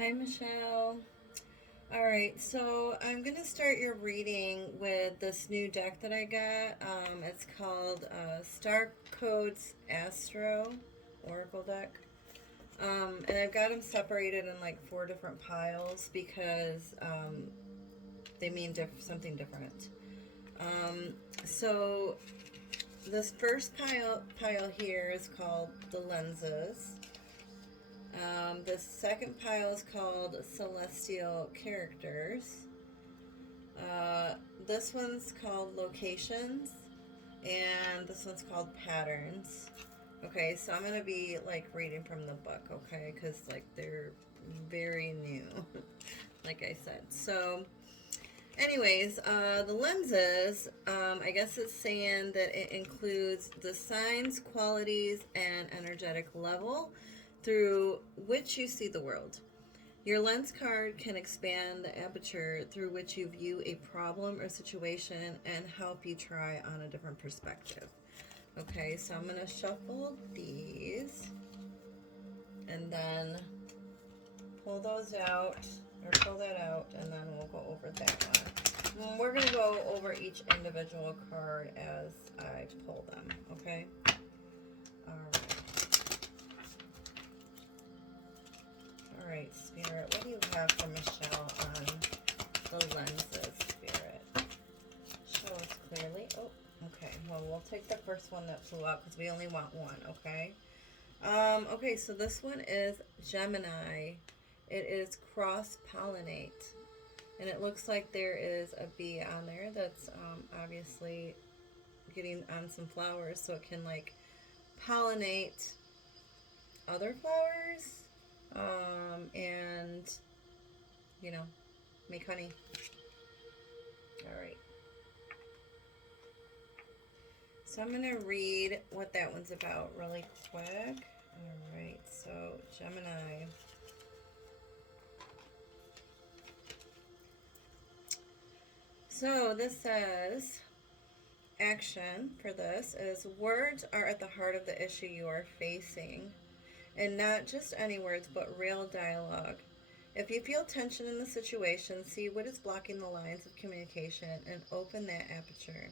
Hi, Michelle. All right, so I'm going to start your reading with this new deck that I got. It's called Star Codes Astro Oracle deck. And I've got them separated in like four different piles because they mean something different. Um, so this first pile here is called the lenses. The second pile is called Celestial Characters. Uh, this one's called Locations, and this one's called Patterns. Okay, so I'm gonna be like reading from the book, okay, because like they're very new, like I said. So, anyways, the lenses, I guess it's saying that it includes the signs, qualities, and energetic level through which you see the world. Your lens card can expand the aperture through which you view a problem or situation and help you try on a different perspective. Okay, so I'm going to shuffle these and then pull those out, or pull that out, and then we'll go over that one. We're going to go over each individual card as I pull them, okay? All right. All right, Spirit, what do you have for Michelle on the lenses, Spirit? Show us clearly. Oh, okay. Well, we'll take the first one that flew out because we only want one, okay? Okay, so this one is Gemini. It is cross-pollinate. And it looks like there is a bee on there that's obviously getting on some flowers so it can, like, pollinate other flowers and, you know, make honey. All right. So I'm going to read what that one's about really quick. All right, so Gemini. So this says, action for this is words are at the heart of the issue you are facing. And not just any words, but real dialogue. If you feel tension in the situation, see what is blocking the lines of communication and open that aperture.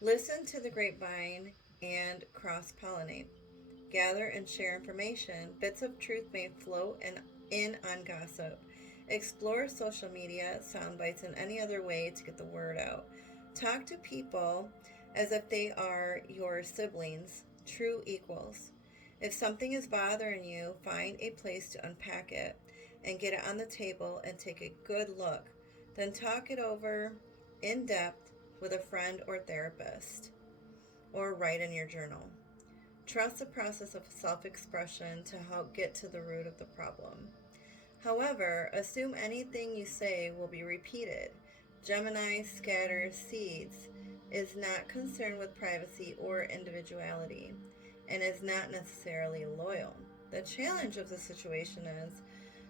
Listen to the grapevine and cross pollinate. Gather and share information. Bits of truth may float in on gossip. Explore social media, sound bites, and any other way to get the word out. Talk to people as if they are your siblings, true equals. If something is bothering you, find a place to unpack it and get it on the table and take a good look. Then talk it over in depth with a friend or therapist, or write in your journal. Trust the process of self expression to help get to the root of the problem. However, assume anything you say will be repeated. Gemini scatters seeds, is not concerned with privacy or individuality, and is not necessarily loyal. The challenge of the situation is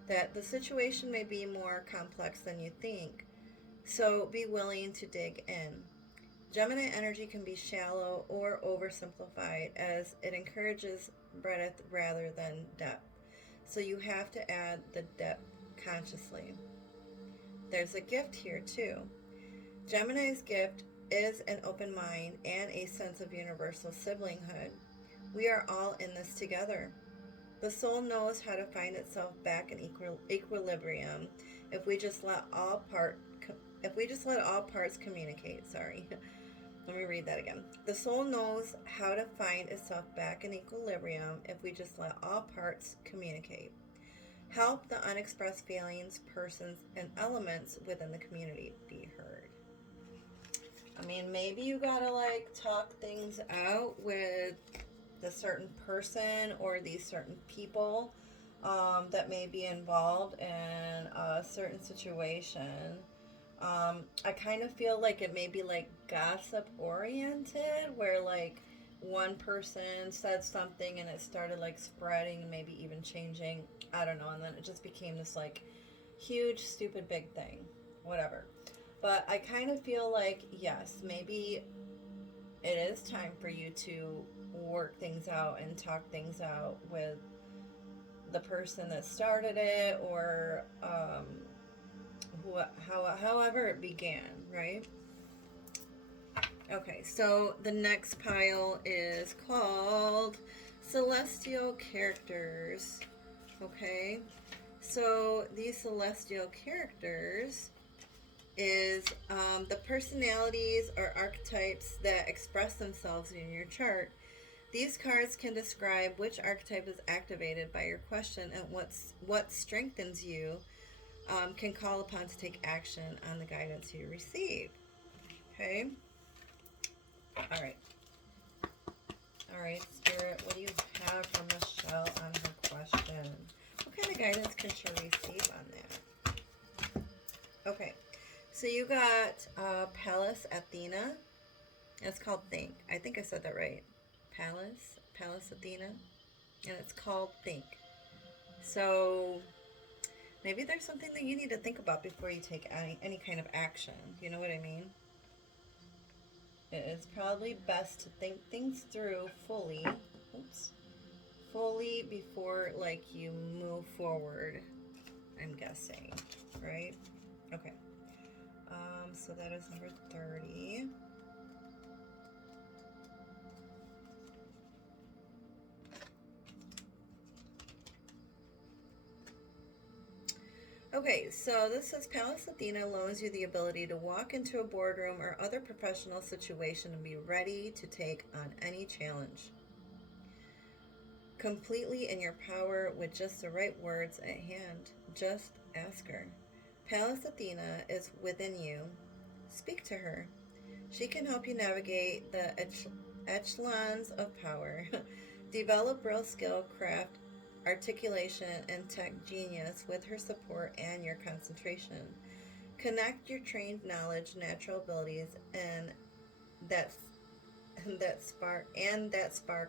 that the situation may be more complex than you think, so be willing to dig in. Gemini energy can be shallow or oversimplified as it encourages breadth rather than depth. So you have to add the depth consciously. There's a gift here too. Gemini's gift is an open mind and a sense of universal siblinghood. We are all in this together. The soul knows how to find itself back in equilibrium if we just let all parts communicate. Sorry. Let me read that again. The soul knows how to find itself back in equilibrium if we just let all parts communicate. Help the unexpressed feelings, persons, and elements within the community be heard. I mean, maybe you gotta like talk things out with the certain person or these certain people that may be involved in a certain situation. I kind of feel like it may be like gossip oriented, where like one person said something and it started like spreading and maybe even changing. I don't know. And then it just became this like huge, stupid, big thing. Whatever. But I kind of feel like, yes, maybe it is time for you to work things out and talk things out with the person that started it, or however it began, right? Okay, so the next pile is called Celestial Characters. Okay, so these celestial characters is the personalities or archetypes that express themselves in your chart. These cards can describe which archetype is activated by your question and what strengthens you, can call upon to take action on the guidance you receive. Okay? All right. All right, Spirit, what do you have for Michelle on her question? What kind of guidance can she receive on that? Okay. So you got Pallas Athena. It's called Think. I think I said that right. Pallas Athena. And it's called Think. So maybe there's something that you need to think about before you take any kind of action. You know what I mean? It's probably best to think things through fully. Fully before, like, you move forward, I'm guessing. Right? Okay. So that is number 30. Okay, so this says Pallas Athena loans you the ability to walk into a boardroom or other professional situation and be ready to take on any challenge. Completely in your power with just the right words at hand. Just ask her. Pallas Athena is within you. Speak to her. She can help you navigate the echelons of power. Develop real skill, craft, articulation, and tech genius with her support and your concentration. Connect your trained knowledge, natural abilities, and that spark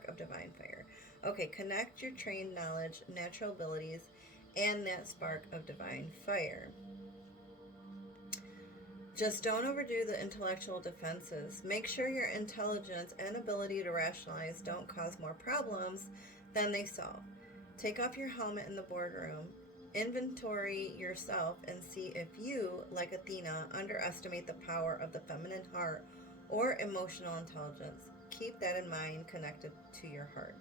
of divine fire. Okay, connect your trained knowledge, natural abilities, and that spark of divine fire. Just don't overdo the intellectual defenses. Make sure your intelligence and ability to rationalize don't cause more problems than they solve. Take off your helmet in the boardroom. Inventory yourself and see if you, like Athena, underestimate the power of the feminine heart or emotional intelligence. Keep that in mind, connected to your heart.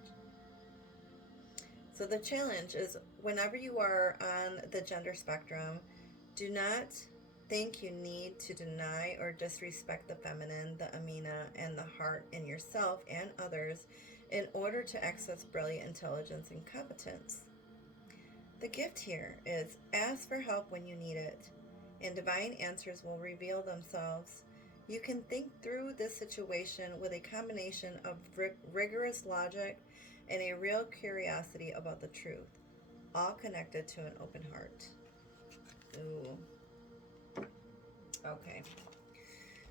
So the challenge is, whenever you are on the gender spectrum, do not think you need to deny or disrespect the feminine, the Amina, and the heart in yourself and others in order to access brilliant intelligence and competence. The gift here is ask for help when you need it, and divine answers will reveal themselves. You can think through this situation with a combination of rigorous logic and a real curiosity about the truth, all connected to an open heart. Ooh. Okay.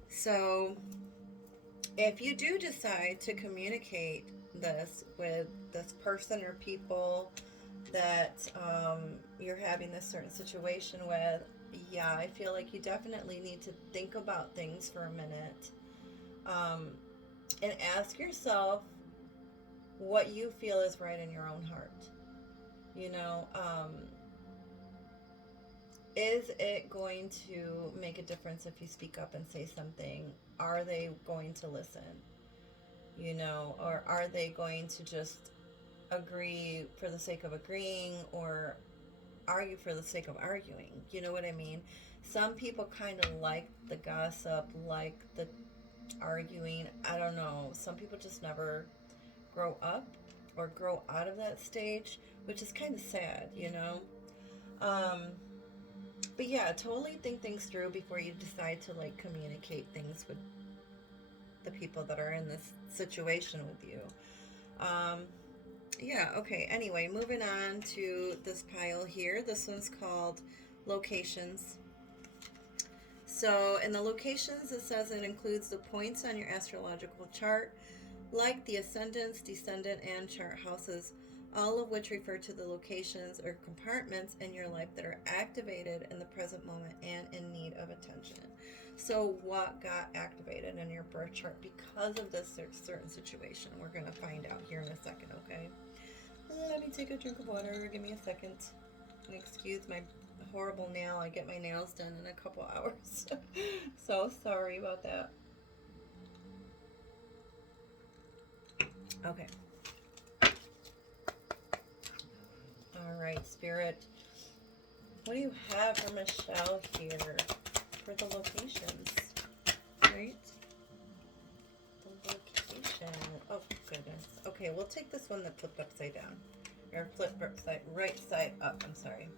So, if you do decide to communicate this with this person or people that you're having this certain situation with, yeah, I feel like you definitely need to think about things for a minute, and ask yourself what you feel is right in your own heart. You know, is it going to make a difference if you speak up and say something? Are they going to listen? You know, or are they going to just agree for the sake of agreeing, or argue for the sake of arguing? You know what I mean? Some people kind of like the gossip, like the arguing. I don't know. Some people just never grow up or grow out of that stage, which is kind of sad, you know? But yeah, totally think things through before you decide to, like, communicate things with the people that are in this situation with you. Yeah, okay. Anyway, moving on to this pile here. This one's called Locations. So in the locations, it says it includes the points on your astrological chart, like the ascendants, descendant, and chart houses, all of which refer to the locations or compartments in your life that are activated in the present moment and in need of attention. So what got activated in your birth chart because of this certain situation? We're going to find out here in a second, okay? Let me take a drink of water. Give me a second. And excuse my horrible nail. I get my nails done in a couple hours. So sorry about that. Okay. All right, Spirit. What do you have for Michelle here for the locations? Right? The location. Oh, goodness. Okay, we'll take this one that flipped upside down. Or flipped upside, right side up. I'm sorry.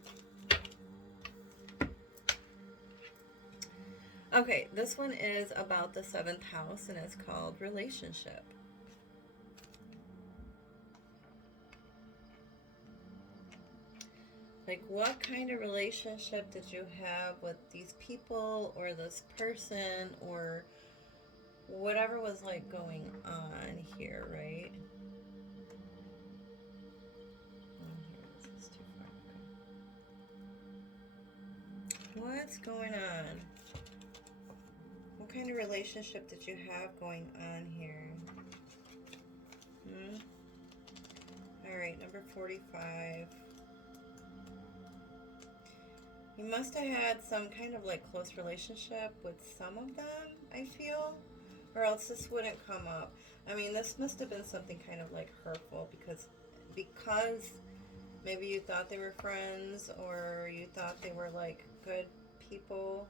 Okay, this one is about the 7th house and it's called relationship. Like, what kind of relationship did you have with these people or this person or whatever was like going on here, right? Oh, here, this is too far. Okay. What's going on? What kind of relationship did you have going on here? Alright, number 45. You must have had some kind of like close relationship with some of them, I feel. Or else this wouldn't come up. I mean, this must have been something kind of like hurtful because maybe you thought they were friends or you thought they were like good people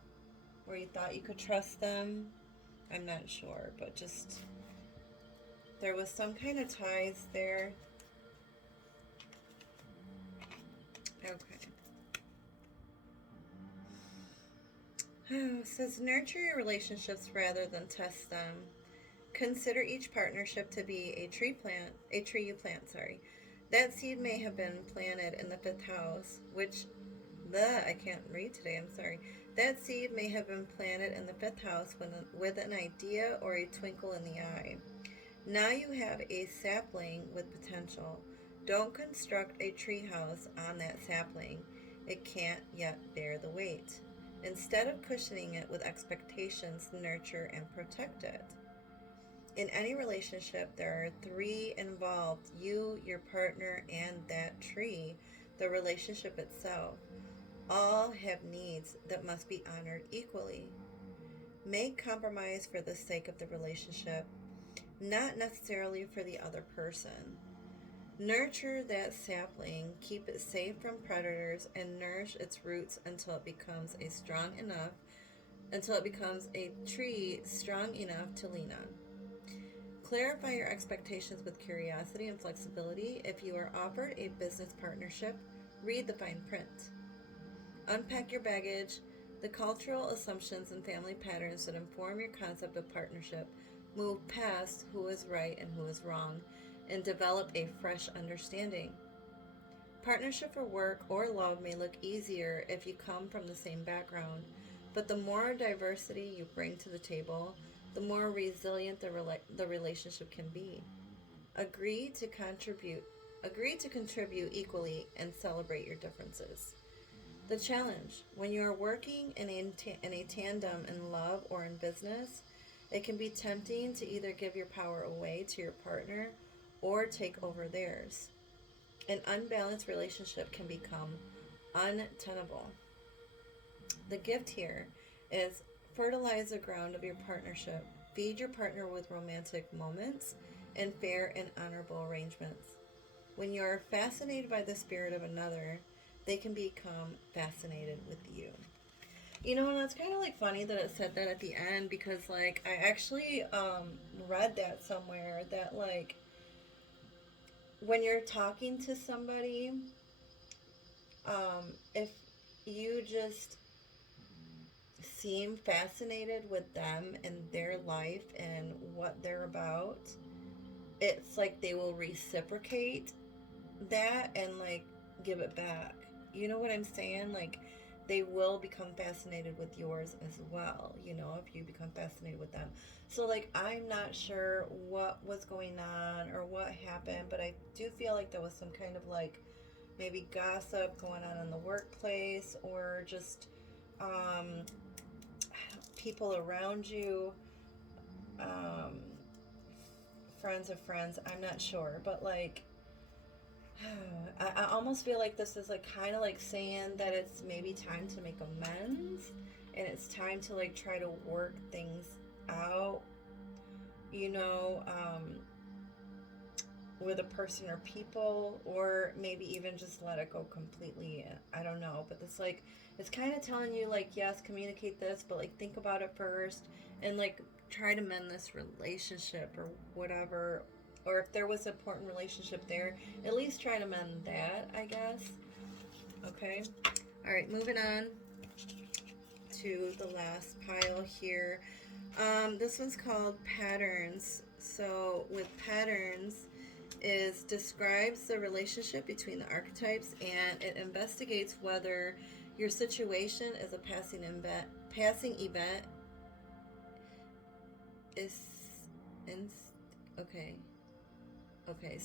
or you thought you could trust them. I'm not sure, but just there was some kind of ties there. Okay. It says nurture your relationships rather than test them. Consider each partnership to be a tree you plant, sorry. That seed may have been planted in the 5th house, I can't read today, I'm sorry. That seed may have been planted in the 5th house with an idea or a twinkle in the eye. Now you have a sapling with potential. Don't construct a tree house on that sapling. It can't yet bear the weight. Instead of cushioning it with expectations, nurture and protect it. In any relationship, there are 3 involved: you, your partner, and that tree, the relationship itself. All have needs that must be honored equally. Make compromise for the sake of the relationship, not necessarily for the other person. Nurture that sapling, keep it safe from predators, and nourish its roots until it becomes a tree strong enough to lean on. Clarify your expectations with curiosity and flexibility. If you are offered a business partnership, read the fine print. Unpack your baggage, the cultural assumptions and family patterns that inform your concept of partnership. Move past who is right and who is wrong, and develop a fresh understanding. Partnership for work or love may look easier if you come from the same background, but the more diversity you bring to the table, the more resilient the relationship can be. Agree to contribute equally and celebrate your differences. The challenge: when you are working in a tandem in love or in business, it can be tempting to either give your power away to your partner or take over theirs. An unbalanced relationship can become untenable. The gift here is fertilize the ground of your partnership. Feed your partner with romantic moments and fair and honorable arrangements. When you are fascinated by the spirit of another, they can become fascinated with you. You know, and it's kind of like funny that it said that at the end because, like, I actually read that somewhere that, like, when you're talking to somebody, if you just seem fascinated with them and their life and what they're about, it's like they will reciprocate that and, like, give it back. You know what I'm saying? Like, they will become fascinated with yours as well, you know, if you become fascinated with them. So, like, I'm not sure what was going on or what happened, but I do feel like there was some kind of, like, maybe gossip going on in the workplace or just people around you, friends of friends, I'm not sure, but, like, I almost feel like this is like kind of like saying that it's maybe time to make amends, and it's time to like try to work things out, you know, with a person or people, or maybe even just let it go completely. I don't know, but it's like it's kind of telling you like, yes, communicate this, but like think about it first, and like try to mend this relationship or whatever. Or if there was an important relationship there, at least try to mend that, I guess. Okay. All right, moving on to the last pile here. This one's called patterns. So with patterns, is describes the relationship between the archetypes, and it investigates whether your situation is a passing event is in okay. Okay,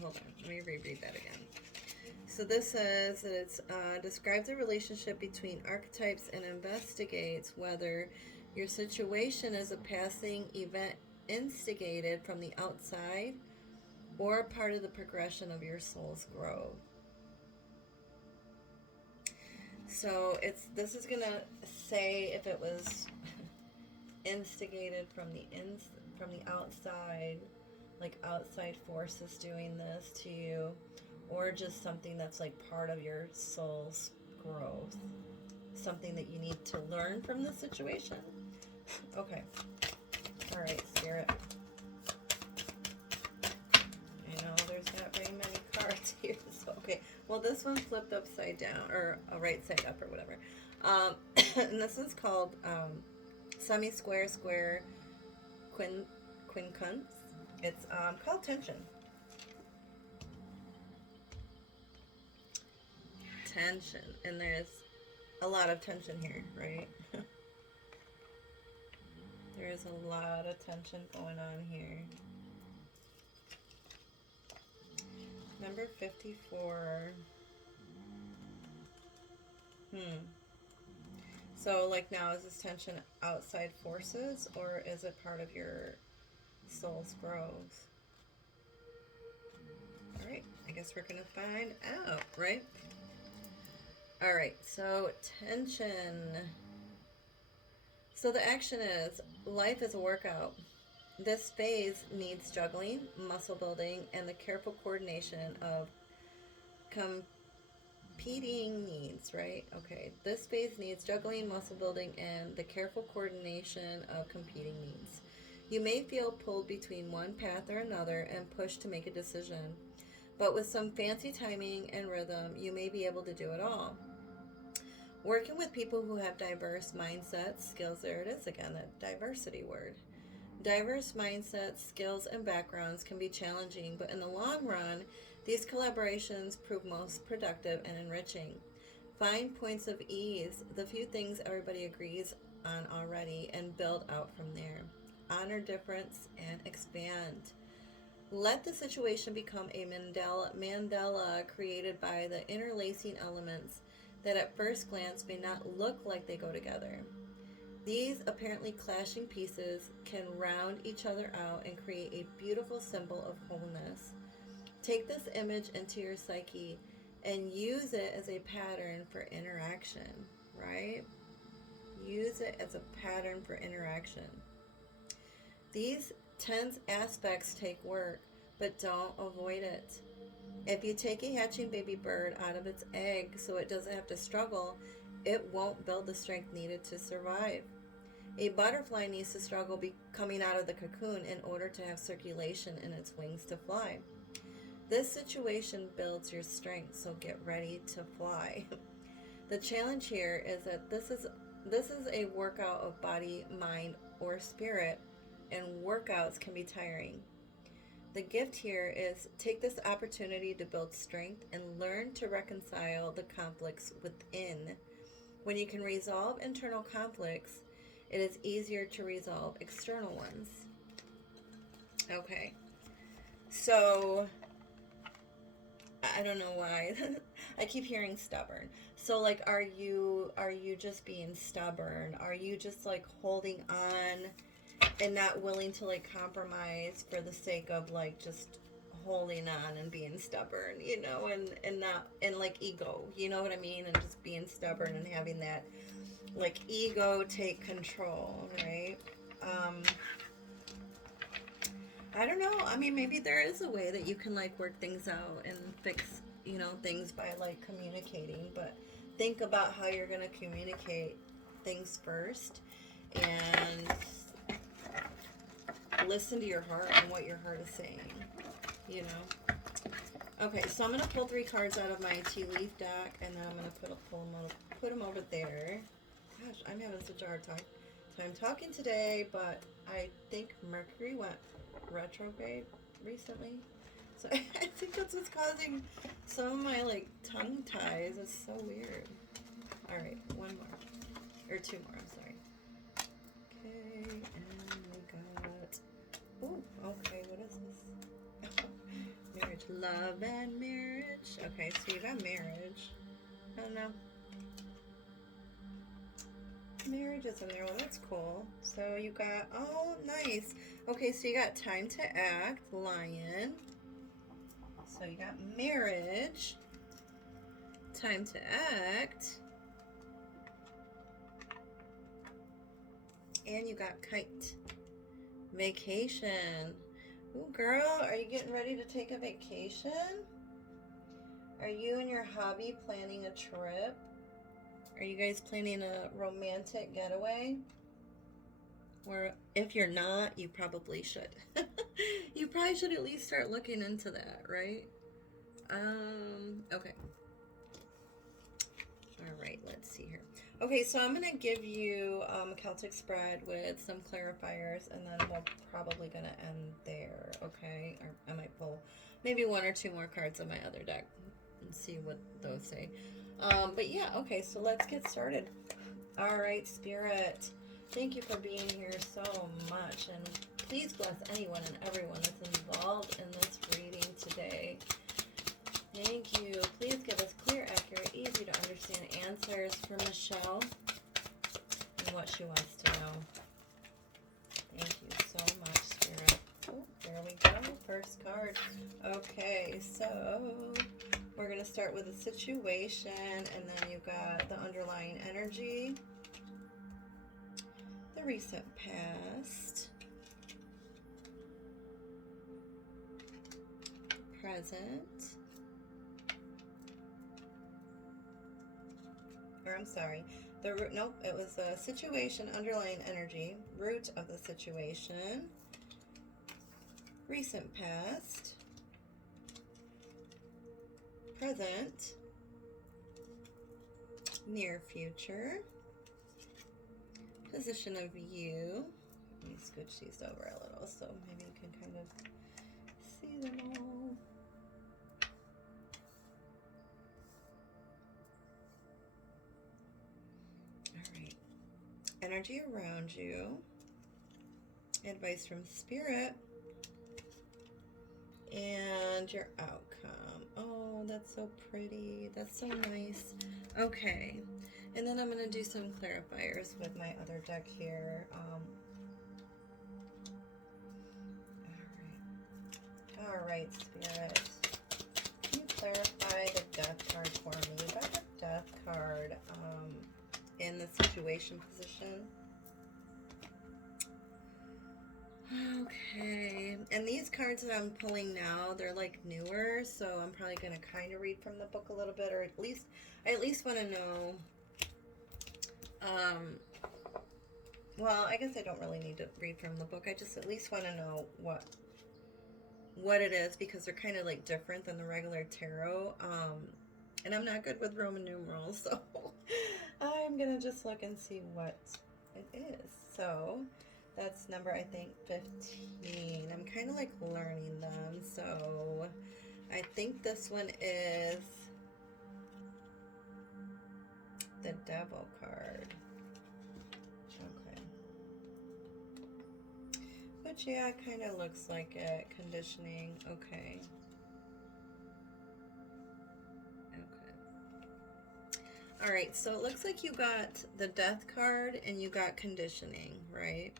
hold on, let me reread that again. So this says that it's describes the relationship between archetypes and investigates whether your situation is a passing event instigated from the outside or part of the progression of your soul's growth. So this is gonna say if it was instigated from the outside, like outside forces doing this to you, or just something that's like part of your soul's growth, something that you need to learn from the situation. Okay. All right, Spirit. There's not very many cards here. So, okay. Well, this one's flipped upside down, or right side up, or whatever. And this one's called semi-square, square, quincunx. It's called tension. Tension. And there's a lot of tension here, right? There's a lot of tension going on here. Number 54. So, like now, is this tension outside forces, or is it part of your soul's growth? Alright, I guess we're going to find out, right? Alright, so tension. So the action is, life is a workout. This phase needs juggling, muscle building, and the careful coordination of competing needs, right? Okay, this phase needs juggling, muscle building, and the careful coordination of competing needs. You may feel pulled between one path or another and pushed to make a decision, but with some fancy timing and rhythm, you may be able to do it all. Working with people who have diverse mindsets, skills, there it is again, that diversity word. Diverse mindsets, skills, and backgrounds can be challenging, but in the long run, these collaborations prove most productive and enriching. Find points of ease, the few things everybody agrees on already, and build out from there. Honor difference and expand. Let the situation become a mandala created by the interlacing elements that at first glance may not look like they go together. These apparently clashing pieces can round each other out and create a beautiful symbol of wholeness. Take this image into your psyche and use it as a pattern for interaction, right? Use it as a pattern for interaction. These tense aspects take work, but don't avoid it. If you take a hatching baby bird out of its egg so it doesn't have to struggle, it won't build the strength needed to survive. A butterfly needs to struggle coming out of the cocoon in order to have circulation in its wings to fly. This situation builds your strength, so get ready to fly. The challenge here is that this is a workout of body, mind, or spirit, and workouts can be tiring. The gift here is take this opportunity to build strength and learn to reconcile the conflicts within. When you can resolve internal conflicts, it is easier to resolve external ones. Okay. So, I don't know why. I keep hearing stubborn. So, like, are you just being stubborn? Are you just, like, holding on and not willing to, like, compromise for the sake of, like, just holding on and being stubborn, you know, and not, and like ego, you know what I mean? And just being stubborn and having that like ego take control, right? Um, I don't know. I mean, maybe there is a way that you can like work things out and fix, you know, things by like communicating, but think about how you're going to communicate things first and listen to your heart and what your heart is saying, you know. Okay, so I'm going to pull 3 cards out of my tea leaf deck, and then I'm going to put them over there. Gosh, I'm having such a hard time talking today, but I think Mercury went retrograde recently. So I think that's what's causing some of my like tongue ties. It's so weird. Alright, one more. Or 2 more, I'm sorry. Okay, and we got... Oh, okay, what is this? Marriage, love and marriage. Okay, so you got marriage. I don't know. Marriage is in there. Well, that's cool. So you got, oh, nice. Okay, so you got time to act, lion. So you got marriage, time to act, and you got kite, vacation. Ooh, girl, are you getting ready to take a vacation? Are you and your hubby planning a trip? Are you guys planning a romantic getaway? Or if you're not, you probably should. You probably should at least start looking into that, right? Okay. All right, let's see here. Okay, so I'm going to give you a Celtic spread with some clarifiers, and then we're probably going to end there, okay? Or I might pull maybe 1 or 2 more cards on my other deck and see what those say. But yeah, okay, so let's get started. All right, Spirit, thank you for being here so much, and please bless anyone and everyone that's involved in this reading today. Thank you. Please give us clear, accurate, easy to understand answers for Michelle and what she wants to know. Thank you so much, Spirit. Oh, there we go. First card. Okay, so we're going to start with a situation, and then you got the underlying energy, the recent past, present, or I'm sorry, the root, nope, it was a situation, underlying energy, root of the situation, recent past, present, near future, position of you. Let me scooch these over a little so maybe you can kind of see them all. Alright. Energy around you. Advice from Spirit. And your outcome. Oh, that's so pretty. That's so nice. Okay. And then I'm going to do some clarifiers with my other deck here. All right, Spirit. Can you clarify the death card for me? You got the death card in the situation position. Okay, and these cards that I'm pulling now, they're like newer, so I'm probably going to kind of read from the book a little bit, or I at least want to know, well, I guess I don't really need to read from the book. I just at least want to know what it is, because they're kind of like different than the regular tarot, and I'm not good with Roman numerals, so I'm going to just look and see what it is. So that's number, I think, 15. I'm kind of like learning them. So I think this one is the Devil card. Okay. But yeah, it kind of looks like it. Conditioning. Okay. All right, so it looks like you got the Death card and you got conditioning, right?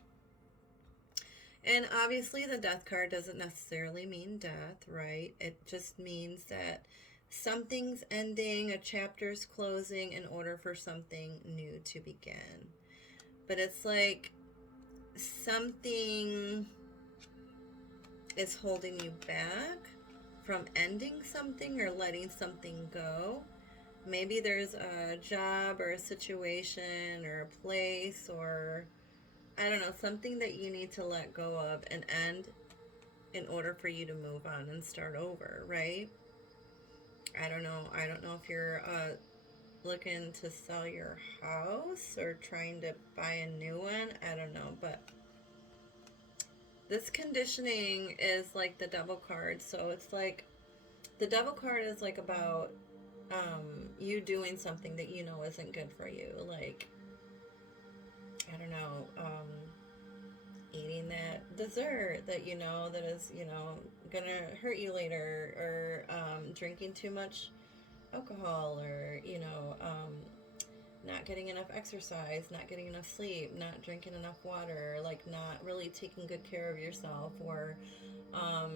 And obviously, the death card doesn't necessarily mean death, right? It just means that something's ending, a chapter's closing in order for something new to begin. But it's like something is holding you back from ending something or letting something go. Maybe there's a job or a situation or a place or I don't know, something that you need to let go of and end in order for you to move on and start over, right? I don't know. I don't know if you're looking to sell your house or trying to buy a new one. I don't know, but this conditioning is like the devil card. So it's like the devil card is like about you doing something that you know isn't good for you. Like, I don't know, eating that dessert that you know that is, you know, gonna hurt you later, or drinking too much alcohol, or, you know, not getting enough exercise, not getting enough sleep, not drinking enough water, like not really taking good care of yourself, or um,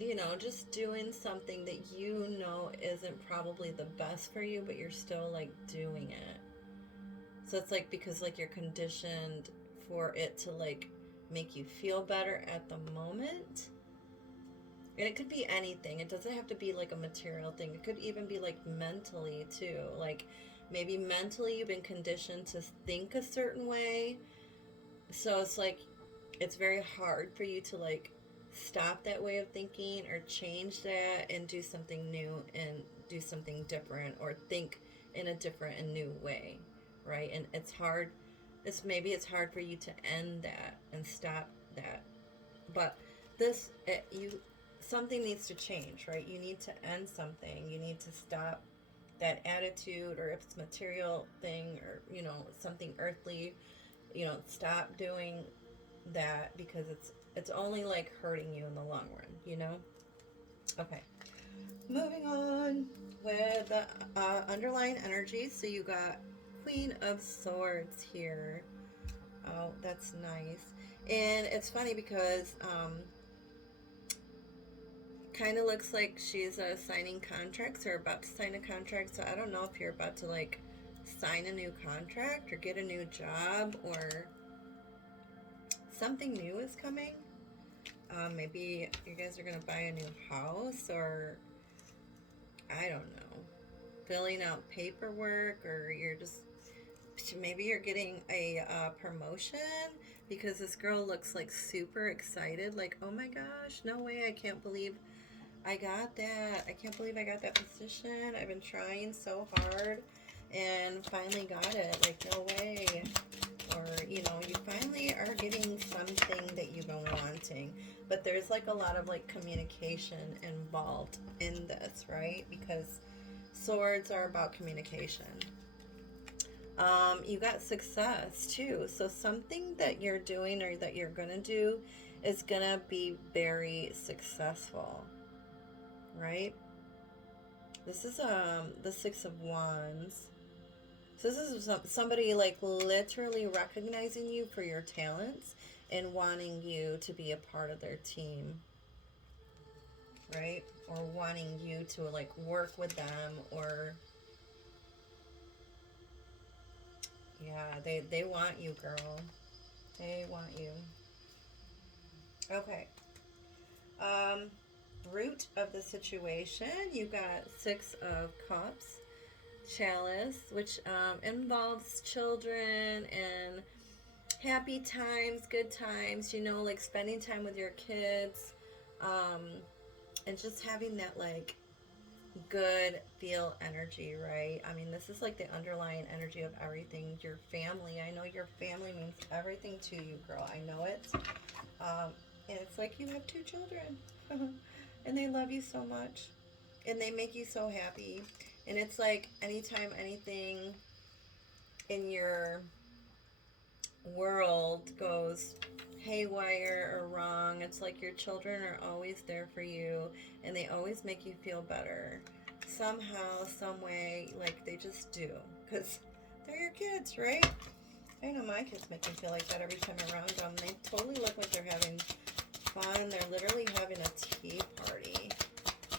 you know, just doing something that you know isn't probably the best for you, but you're still like doing it. So it's like because like you're conditioned for it to like make you feel better at the moment. And it could be anything. It doesn't have to be like a material thing. It could even be like mentally too. Like maybe mentally you've been conditioned to think a certain way. So it's like it's very hard for you to like stop that way of thinking or change that and do something new and do something different or think in a different and new way, right? And it's hard. It's hard for you to end that and stop that. But you something needs to change, right? You need to end something. You need to stop that attitude, or if it's material thing, or you know, something earthly, you know, stop doing that because it's only like hurting you in the long run, you know. Okay, moving on with the underlying energy. So you got Queen of Swords here. Oh, that's nice. And it's funny because kind of looks like she's signing contracts or about to sign a contract. So I don't know if you're about to like sign a new contract or get a new job, or something new is coming. Maybe you guys are going to buy a new house, or I don't know, filling out paperwork, or you're just, maybe you're getting a promotion, because this girl looks like super excited. Like, oh my gosh, no way, I can't believe I got that. I can't believe I got that position. I've been trying so hard and finally got it. Like, no way. Or, you know, you finally are getting something that you've been wanting. But there's like a lot of like communication involved in this, right? Because swords are about communication. You got success too. So something that you're doing or that you're going to do is going to be very successful, right? This is the Six of Wands. So this is somebody like literally recognizing you for your talents and wanting you to be a part of their team, right? Or wanting you to like work with them, or yeah, they want you, girl. They want you. Okay. Root of the situation, you got Six of Cups, Chalice, which involves children and happy times, good times, you know, like spending time with your kids, and just having that like good feel energy, right? I mean, this is like the underlying energy of everything. Your family, I know your family means everything to you, girl. I know it. And it's like you have two children and they love you so much and they make you so happy. And it's like anytime anything in your world goes haywire or wrong, it's like your children are always there for you and they always make you feel better somehow, some way. Like they just do, because they're your kids, right? I know my kids make me feel like that every time I'm around them. They totally look like they're having fun. They're literally having a tea party.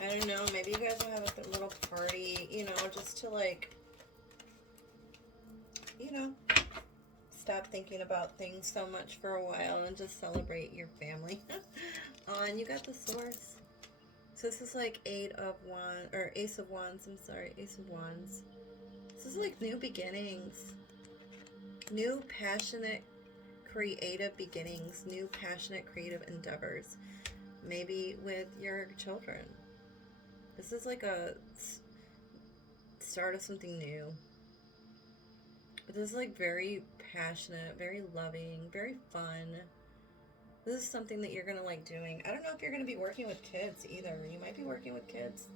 I don't know, maybe you guys will have a little party, you know, just to like, you know, stop thinking about things so much for a while and just celebrate your family. And you got the Source. So this is like Ace of Wands, I'm sorry, Ace of Wands. This is like new beginnings. New passionate creative beginnings, new passionate creative endeavors. Maybe with your children. This is like a start of something new. But this is like very passionate, very loving, very fun. This is something that you're going to like doing. I don't know if you're going to be working with kids either. You might be working with kids.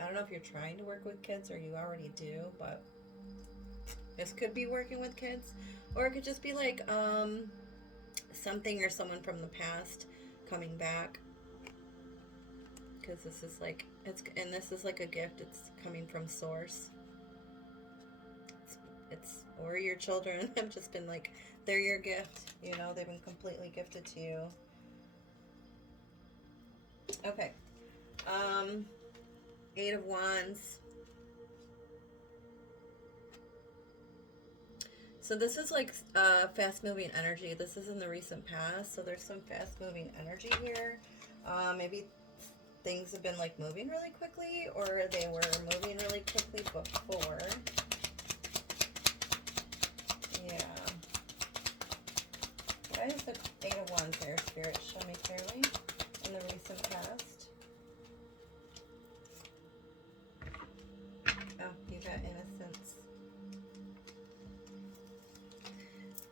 I don't know if you're trying to work with kids or you already do, but this could be working with kids. Or it could just be like something or someone from the past coming back. Because this is like, this is like a gift. It's coming from Source. Or your children have just been like, they're your gift. You know, they've been completely gifted to you. Okay. Eight of Wands. So this is like fast-moving energy. This is in the recent past, so there's some fast-moving energy here. Maybe things have been like moving really quickly, or they were moving really quickly before. Yeah. Why is the Eight of Wands there, Spirit? Show me clearly in the recent past. Oh, you got Innocence.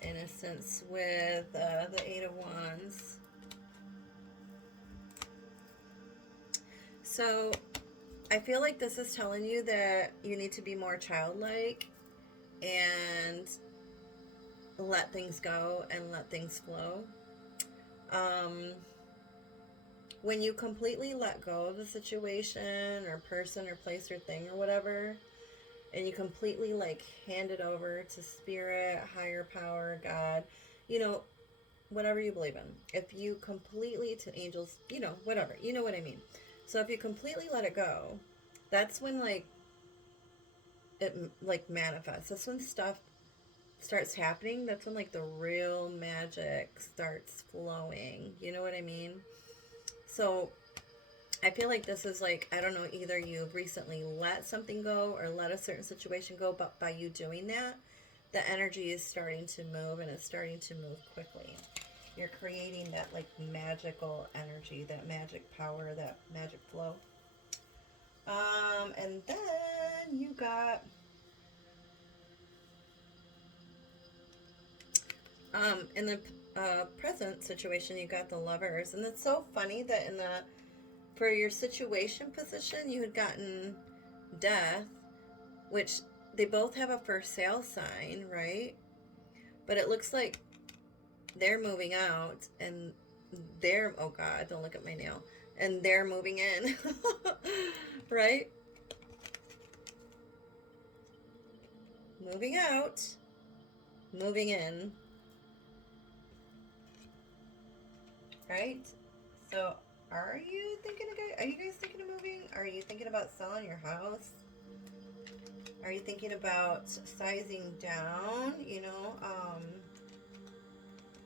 Innocence with the Eight of Wands. So I feel like this is telling you that you need to be more childlike and let things go and let things flow. When you completely let go of the situation or person or place or thing or whatever, and you completely like hand it over to Spirit, higher power, God, you know, whatever you believe in. If you completely, to angels, you know, whatever, you know what I mean. So if you completely let it go, that's when like it like manifests. That's when stuff starts happening. That's when like the real magic starts flowing. You know what I mean? So I feel like this is like, I don't know, either you've recently let something go or let a certain situation go, but by you doing that, the energy is starting to move, and it's starting to move quickly. You're creating that like magical energy, that magic power, that magic flow. And then you got in the present situation, you got the Lovers. And it's so funny that for your situation position, you had gotten Death, which they both have a for sale sign, right? But it looks like they're moving out, and oh God, don't look at my nail, and they're moving in. Right? Moving out, moving in. Right? So are you guys thinking of moving? Are you thinking about selling your house? Are you thinking about sizing down, you know,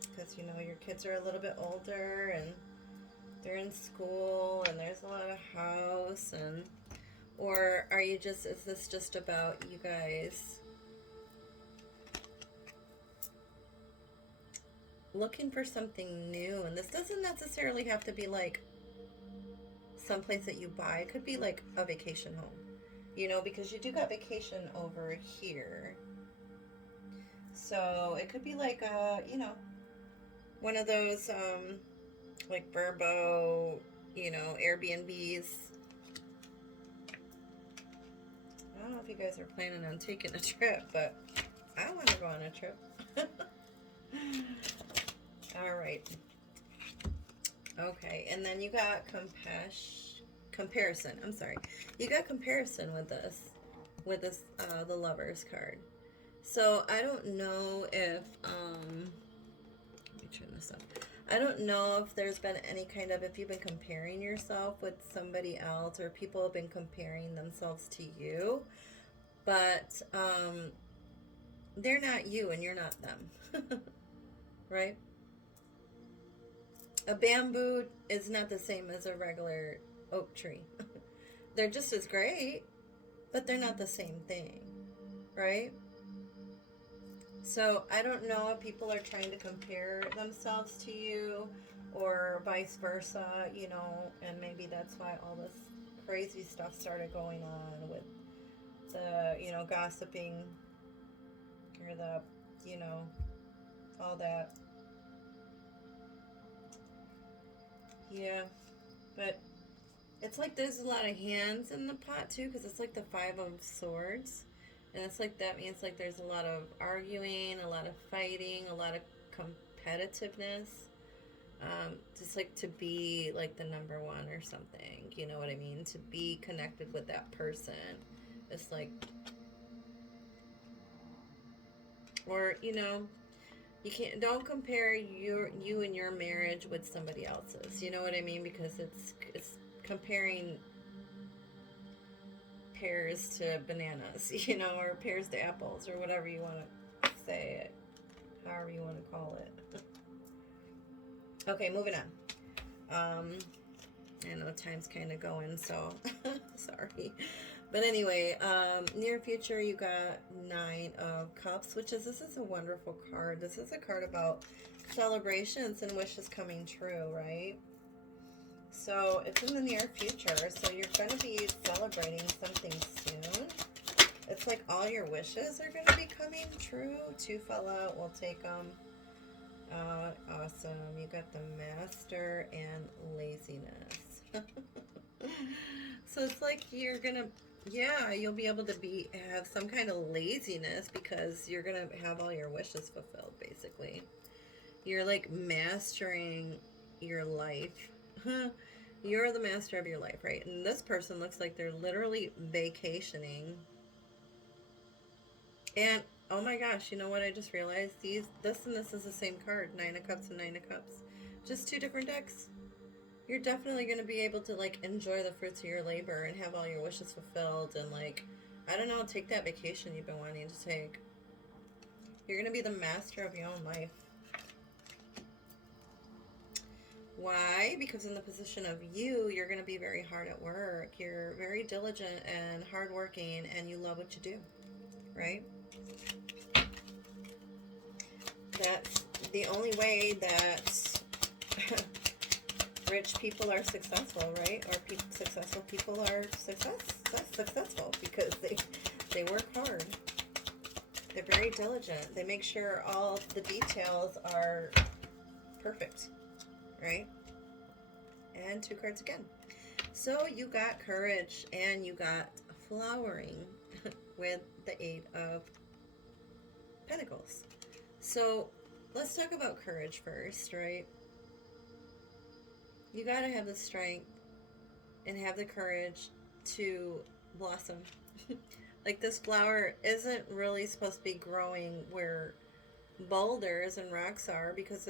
because, you know, your kids are a little bit older and they're in school and there's a lot of house, and, or are you just, is this just about you guys looking for something new? And this doesn't necessarily have to be like someplace that you buy. It could be like a vacation home, you know, because you do got vacation over here. So it could be like you know, one of those like Vrbo, you know, Airbnbs. I don't know if you guys are planning on taking a trip, but I want to go on a trip. All right. Okay, and then you got comparison. I'm sorry. You got comparison with this, the Lovers card. So I don't know if let me turn this up. I don't know if there's been any kind of, if you've been comparing yourself with somebody else, or people have been comparing themselves to you, but they're not you and you're not them. Right? A bamboo is not the same as a regular oak tree. They're just as great, but they're not the same thing, right? So I don't know if people are trying to compare themselves to you or vice versa, and maybe that's why all this crazy stuff started going on with the, gossiping, or the, you know, all that. Yeah, but it's like there's a lot of hands in the pot too, because it's like the Five of Swords. And it's like that means like there's a lot of arguing, a lot of fighting, a lot of competitiveness. Just like to be like the number one or something. You know what I mean? To be connected with that person. It's like, or you can't, don't compare you and your marriage with somebody else's. You know what I mean? Because it's comparing pears to bananas, or pears to apples, or whatever you want to say it, however you want to call it. Okay, moving on. I know time's kind of going, so sorry. But anyway, near future, you got Nine of Cups, this is a wonderful card. This is a card about celebrations and wishes coming true, right? So it's in the near future, so you're going to be celebrating something soon. It's like all your wishes are going to be coming true. Two fell out, we'll take them. Awesome. You got the Master and laziness. So it's like you're gonna, yeah, you'll be able to have some kind of laziness because you're gonna have all your wishes fulfilled, basically. You're like mastering your life. You're the master of your life, right? And this person looks like they're literally vacationing. And oh my gosh, you know what I just realized? This and this is the same card, Nine of Cups and Nine of Cups. Just two different decks. You're definitely going to be able to like enjoy the fruits of your labor and have all your wishes fulfilled, and like, I don't know, take that vacation you've been wanting to take. You're going to be the master of your own life. Why? Because in the position of you're going to be very hard at work. You're very diligent and hardworking, and you love what you do, right? That's the only way that rich people are successful, right? Or successful people are successful because they work hard. They're very diligent. They make sure all the details are perfect, right? And two cards again. So you got courage and you got flowering with the Eight of Pentacles. So let's talk about courage first, right? You got to have the strength and have the courage to blossom. Like this flower isn't really supposed to be growing where boulders and rocks are, because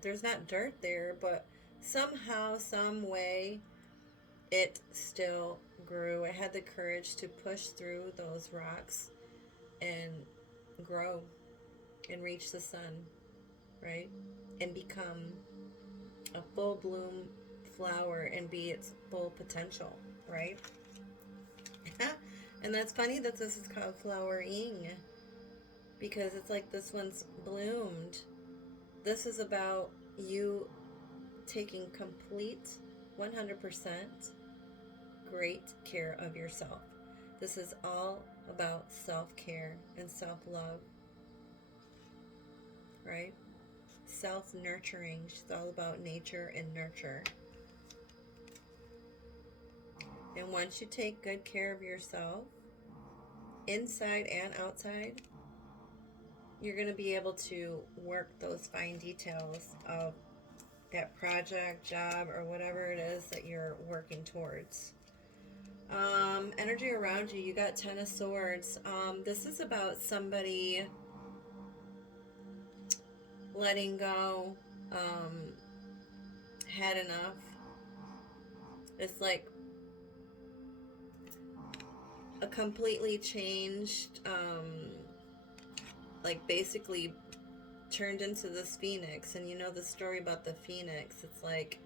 there's not dirt there, but somehow, some way, it still grew. It had the courage to push through those rocks and grow and reach the sun, right? And become a full bloom flower and be its full potential, right? And that's funny that this is called flowering, because it's like this one's bloomed. This is about you taking complete 100% great care of yourself. This is all about self-care and self-love, right? Self-nurturing. It's all about nature and nurture. And once you take good care of yourself, inside and outside, you're going to be able to work those fine details of that project, job, or whatever it is that you're working towards. Energy around you, you got Ten of Swords. This is about somebody letting go, had enough. It's like a completely changed, like basically turned into this phoenix. And you know the story about the phoenix. It's like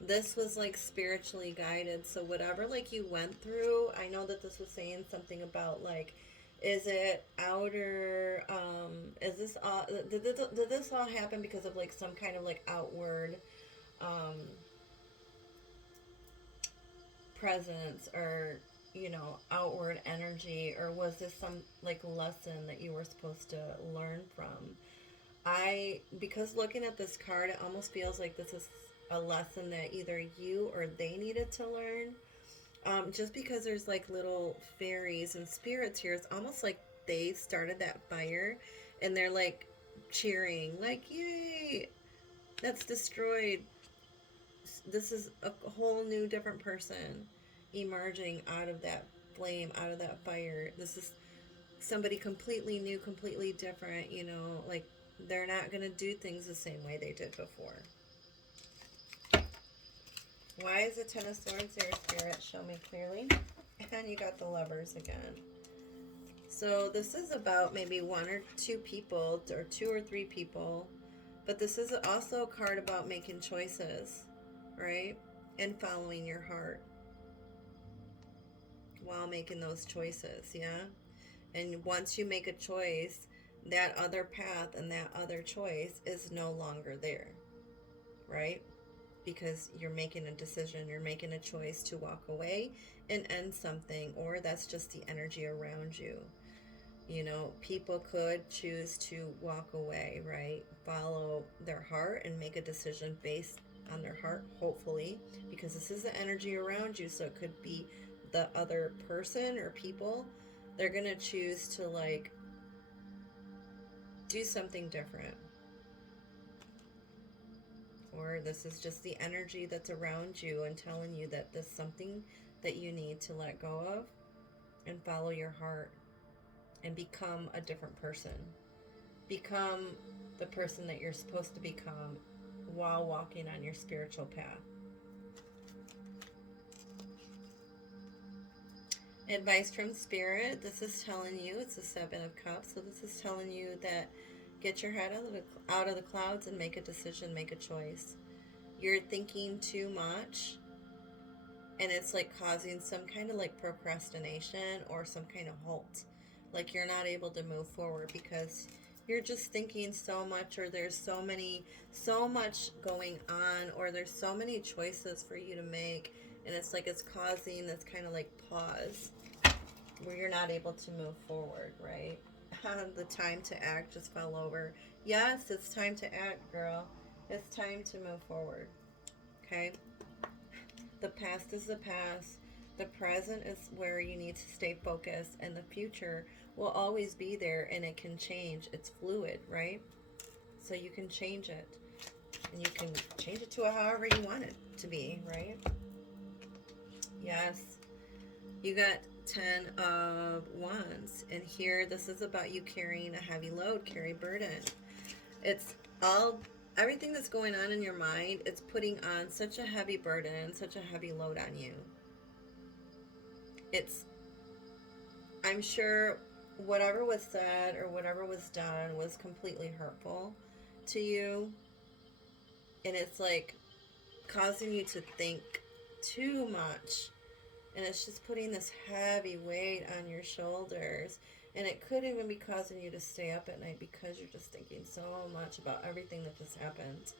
this was like spiritually guided. So whatever like you went through, I know that this was saying something about like, is it outer, is this all, did this all happen because of like some kind of like outward um presence, or you know, outward energy, or was this some like lesson that you were supposed to learn from? Because looking at this card, it almost feels like this is a lesson that either you or they needed to learn. Just because there's like little fairies and spirits here, it's almost like they started that fire and they're like cheering, like, yay, that's destroyed. This is a whole new different person emerging out of that flame, out of that fire. This is somebody completely new, completely different, you know, like they're not going to do things the same way they did before. Why is the Ten of Swords there, Spirit? Show me clearly. And you got the Lovers again. So this is about maybe one or two people, or two or three people. But this is also a card about making choices, right? And following your heart while making those choices, yeah? And once you make a choice, that other path and that other choice is no longer there, right? Because you're making a decision, you're making a choice to walk away and end something, or that's just the energy around you. You know, people could choose to walk away, right? Follow their heart and make a decision based on their heart, hopefully, because this is the energy around you. So it could be the other person or people. They're going to choose to like do something different. Or this is just the energy that's around you and telling you that there's something that you need to let go of and follow your heart and become a different person. Become the person that you're supposed to become while walking on your spiritual path. Advice from Spirit. This is telling you, it's the Seven of Cups, so this is telling you that get your head out of the clouds and make a decision, make a choice. You're thinking too much, and it's like causing some kind of like procrastination or some kind of halt. Like you're not able to move forward because you're just thinking so much, or there's so much going on, or there's so many choices for you to make, and it's like it's causing this kind of like pause where you're not able to move forward, right? The time to act just fell over. Yes, it's time to act, girl. It's time to move forward. Okay? The past is the past. The present is where you need to stay focused, and the future will always be there, and it can change. It's fluid, right? So you can change it, and you can change it to however you want it to be, right? Yes. You got 10 of Wands, and here this is about you carrying a heavy load, carry burden. It's all, everything that's going on in your mind, it's putting on such a heavy burden, such a heavy load on you. It's, I'm sure whatever was said or whatever was done was completely hurtful to you, and it's like causing you to think too much, and it's just putting this heavy weight on your shoulders, and it could even be causing you to stay up at night because you're just thinking so much about everything that just happened.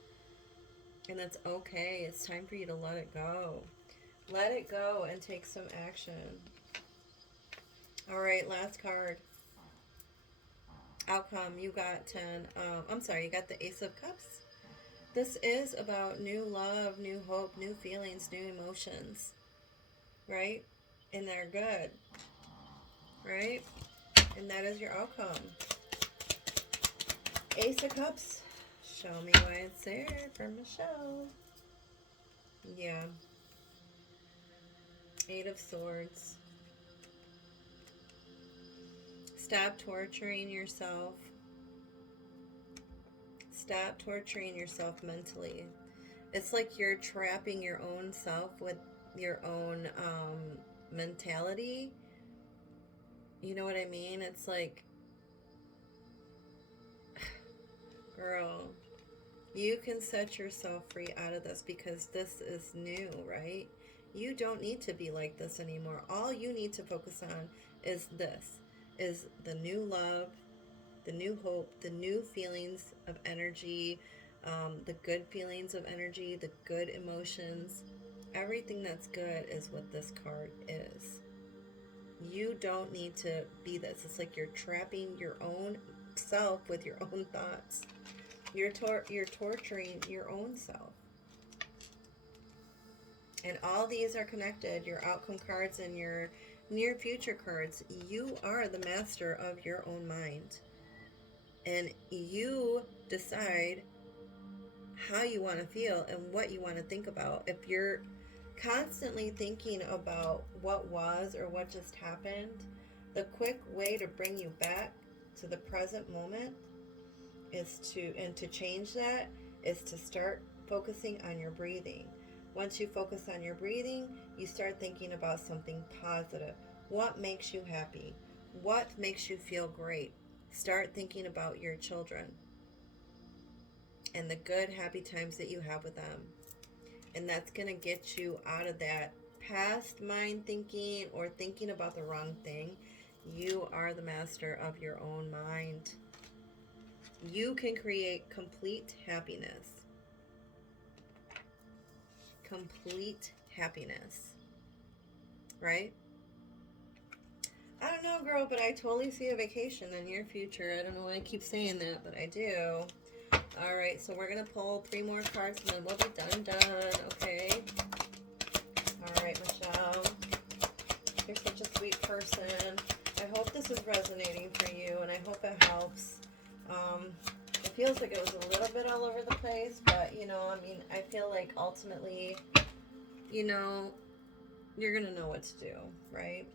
And that's okay. It's time for you to let it go. Let it go and take some action. All right, last card. Outcome. You got 10. You got the Ace of Cups. This is about new love, new hope, new feelings, new emotions. Right? And they're good. Right? And that is your outcome. Ace of Cups. Show me why it's there for Michelle. Yeah. Eight of Swords. Stop torturing yourself. Stop torturing yourself mentally. It's like you're trapping your own self with your own mentality. You know what I mean? It's like, girl, you can set yourself free out of this because this is new, right? You don't need to be like this anymore. All you need to focus on is this, is the new love, the new hope, the new feelings of energy, the good feelings of energy, the good emotions. Everything that's good is what this card is. You don't need to be this. It's like you're trapping your own self with your own thoughts. You're torturing your own self. And all these are connected. Your outcome cards and your near future cards. You are the master of your own mind. And you decide how you want to feel and what you want to think about. If you're constantly thinking about what was or what just happened, the quick way to bring you back to the present moment is to change that is to start focusing on your breathing. Once you focus on your breathing, you start thinking about something positive. What makes you happy? What makes you feel great? Start thinking about your children and the good, happy times that you have with them. And that's going to get you out of that past mind thinking or thinking about the wrong thing. You are the master of your own mind. You can create complete happiness. Complete happiness. Right? I don't know, girl, but I totally see a vacation in your future. I don't know why I keep saying that, but I do. All right, so we're going to pull 3 more cards and then we'll be done. Okay. All right, Michelle. You're such a sweet person. I hope this is resonating for you, and I hope it helps. It feels like it was a little bit all over the place, but, you know, I mean, I feel like ultimately, you know, you're going to know what to do, right?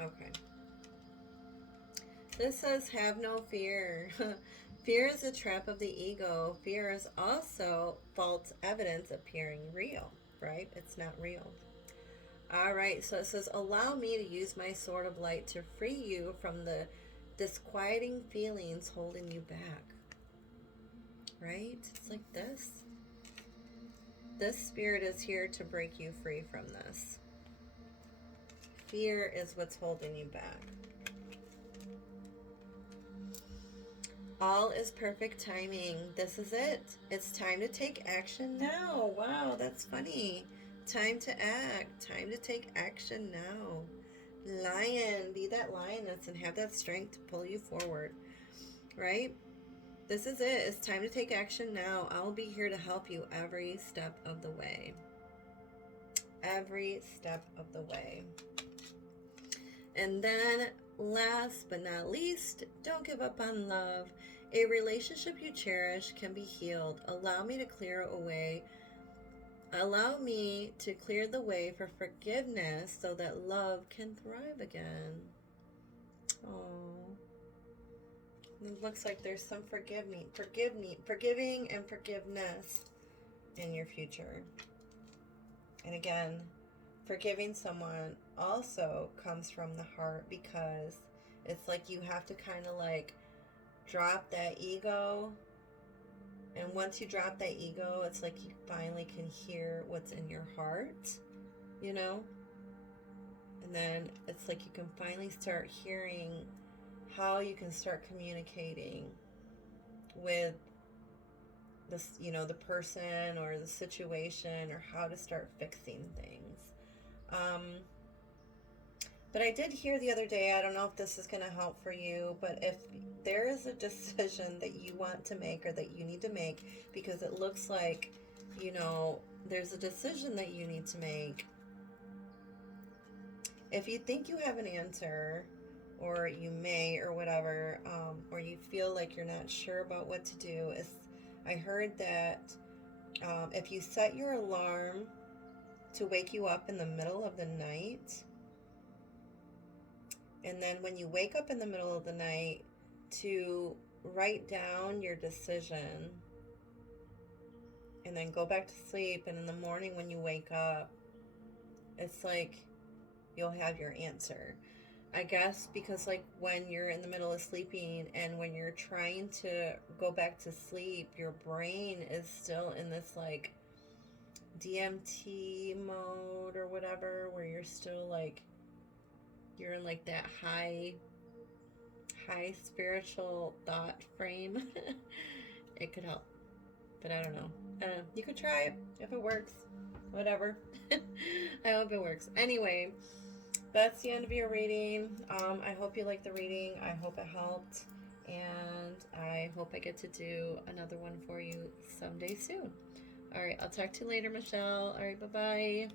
Okay. This says, have no fear. Fear is a trap of the ego. Fear is also false evidence appearing real, right? It's not real. All right, so it says, allow me to use my sword of light to free you from the disquieting feelings holding you back. Right? It's like this. This spirit is here to break you free from this. Fear is what's holding you back. All is perfect timing. This is it. It's time to take action now. Wow, that's funny. Time to act. Time to take action now. Lion, be that lioness and have that strength to pull you forward. Right? This is it. It's time to take action now. I'll be here to help you every step of the way. Every step of the way. And then, last but not least, don't give up on love. A relationship you cherish can be healed. Allow me to clear away. Allow me to clear the way for forgiveness so that love can thrive again. Oh, it looks like there's some forgiving and forgiveness in your future. And again, forgiving someone also comes from the heart because it's like you have to kind of like drop that ego. And once you drop that ego, it's like you finally can hear what's in your heart, you know? And then it's like you can finally start hearing how you can start communicating with this, you know, the person or the situation, or how to start fixing things. But I did hear the other day, I don't know if this is going to help for you, but if there is a decision that you want to make or that you need to make, because it looks like, you know, there's a decision that you need to make. If you think you have an answer, or you may, or whatever, or you feel like you're not sure about what to do, I heard that if you set your alarm to wake you up in the middle of the night. And then when you wake up in the middle of the night, to write down your decision and then go back to sleep. And in the morning when you wake up, it's like you'll have your answer. I guess because like when you're in the middle of sleeping and when you're trying to go back to sleep, your brain is still in this like DMT mode or whatever, where you're still like, you're in like that high spiritual thought frame. It could help, but I don't know. You could try it if it works. Whatever. I hope it works. Anyway, that's the end of your reading. I hope you liked the reading. I hope it helped. And I hope I get to do another one for you someday soon. All right, I'll talk to you later, Michelle. All right, bye-bye.